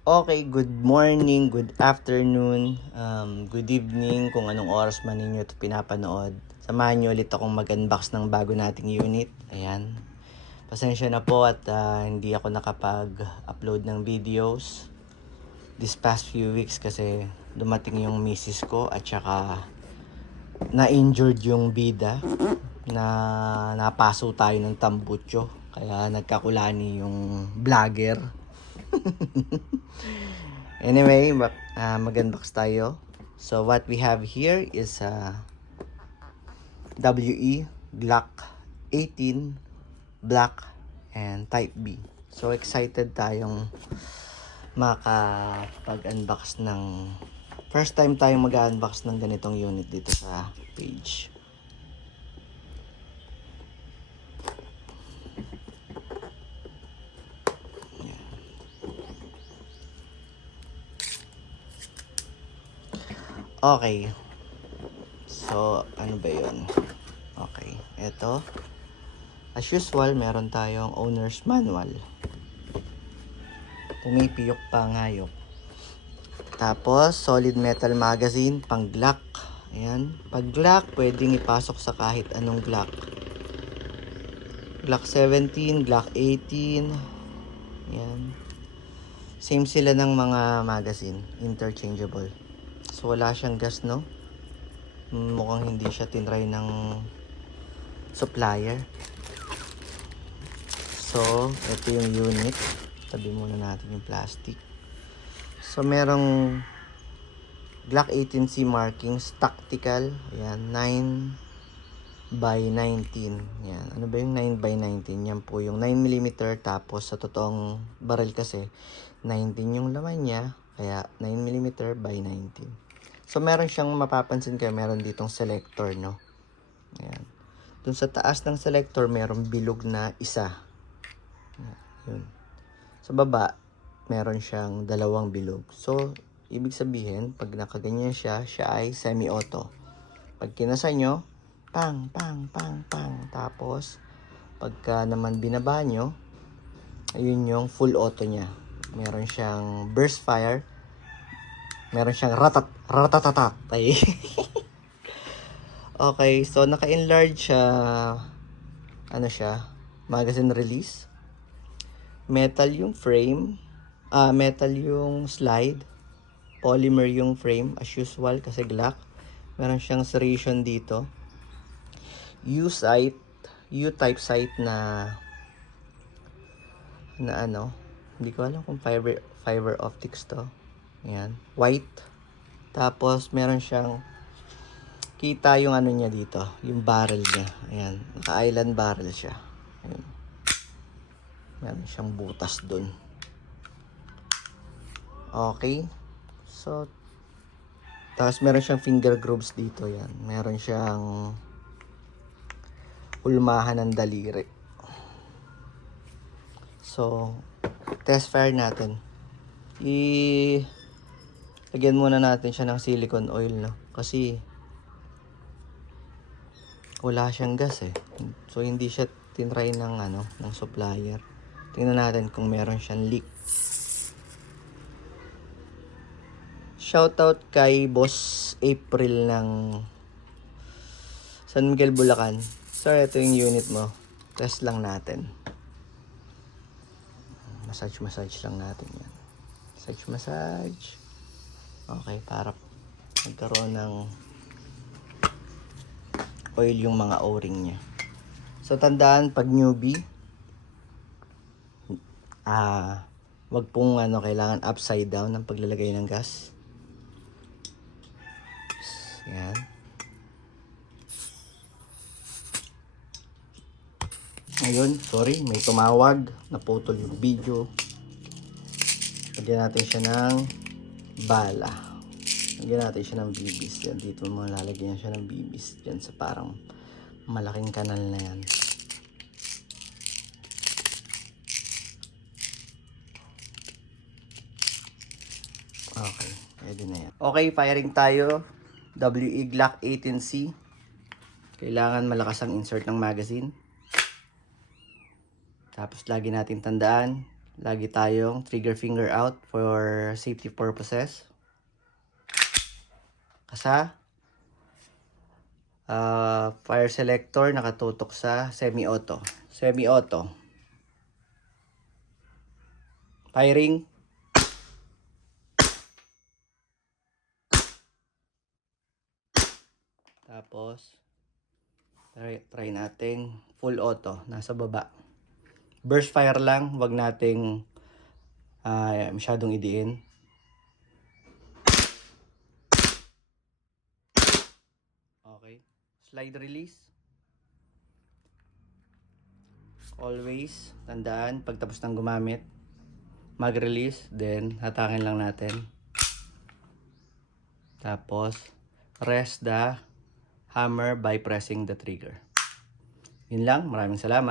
Okay, good morning, good afternoon, good evening kung anong oras man ninyo ito pinapanood. Samahan nyo ulit akong mag-unbox ng bago nating unit. Ayan. Pasensya na po at hindi ako nakapag-upload ng videos this past few weeks kasi dumating yung misis ko at saka na-injured yung bida na napaso tayo ng tambutso. Kaya nagkakulani yung vlogger. Anyway, mag-unbox tayo. So what we have here is WE Glock 18 Black and Type B. So excited tayong makapag-unbox ng first time tayong mag-unbox ng ganitong unit dito sa page. Okay. So, ano ba yun? Okay. Ito. As usual, meron tayong owner's manual. Pumipiyok pa ang hayop. Tapos, solid metal magazine, pang Glock. Ayan. Pag Glock, pwedeng ipasok sa kahit anong Glock. Glock 17, Glock 18. Ayan. Same sila ng mga magazine. Interchangeable. So, wala siyang gas, no? Mukhang hindi siya tinry ng supplier. So, ito yung unit. Tabi muna natin yung plastic. So, merong Glock 18C markings, tactical. Ayan, 9x19. Ayan, ano ba yung 9x19? Yan po yung 9mm. Tapos, sa totoong barrel kasi, 19 yung laman niya. Kaya, 9mm by 19. So, meron siyang mapapansin kayo, meron ditong selector, no? Ayan. Dun sa taas ng selector, merong bilog na isa. Yun. Sa baba, meron siyang dalawang bilog. So, ibig sabihin, pag nakaganyan siya, siya ay semi-auto. Pag kinasa nyo, pang, pang, pang, pang. Tapos, pagka naman binaba nyo, ayun yung full auto niya. Meron siyang burst fire. Meron siyang ratatatat. Ay. Okay, so naka-enlarge siya, ano siya, magazine release. Metal yung frame, metal yung slide, polymer yung frame as usual kasi Glock. Meron siyang serration dito. U-type sight na ano, hindi ko alam kung fiber optics to. Ayan, white. Tapos meron siyang kita yung ano niya dito, yung barrel niya. Ayan, naka-island barrel siya. Ayan. Meron siyang butas dun. Okay. So, tapos meron siyang finger grooves dito. Yan. Meron siyang ulmahan ng daliri. So, test fire natin. Lagyan muna natin siya ng silicone oil, no? Kasi wala siyang gas eh. So, hindi siya tinry ng supplier. Tingnan natin kung meron siyang leak. Shoutout kay Boss April ng San Miguel, Bulacan. Sir, ito yung unit mo. Test lang natin. Massage lang natin yan. Massage. Okay, para magkaroon ng oil yung mga o-ring niya. So, tandaan, pag newbie, wag pong kailangan upside down ang paglalagay ng gas. Yan. Ngayon, sorry, may tumawag. Naputol yung video. Lagyan natin siya ng bala. Lagyan natin siya ng bibis. Yan, dito mo lalagyan siya ng bibis. Yan sa parang malaking kanal na yan. Okay, pwede na yan. Okay, firing tayo. WE Glock 18C. Kailangan malakas ang insert ng magazine. Tapos lagi natin tandaan, Lagi tayong trigger finger out for safety purposes. Kasa. Fire selector nakatutok sa semi-auto. Semi-auto. Firing. Tapos, try nating full auto. Nasa baba. Burst fire lang. Wag nating masyadong idiin. Okay. Slide release. Always, tandaan, pagtapos ng gumamit, mag-release, then hatakin lang natin. Tapos, rest the hammer by pressing the trigger. Yun lang, maraming salamat.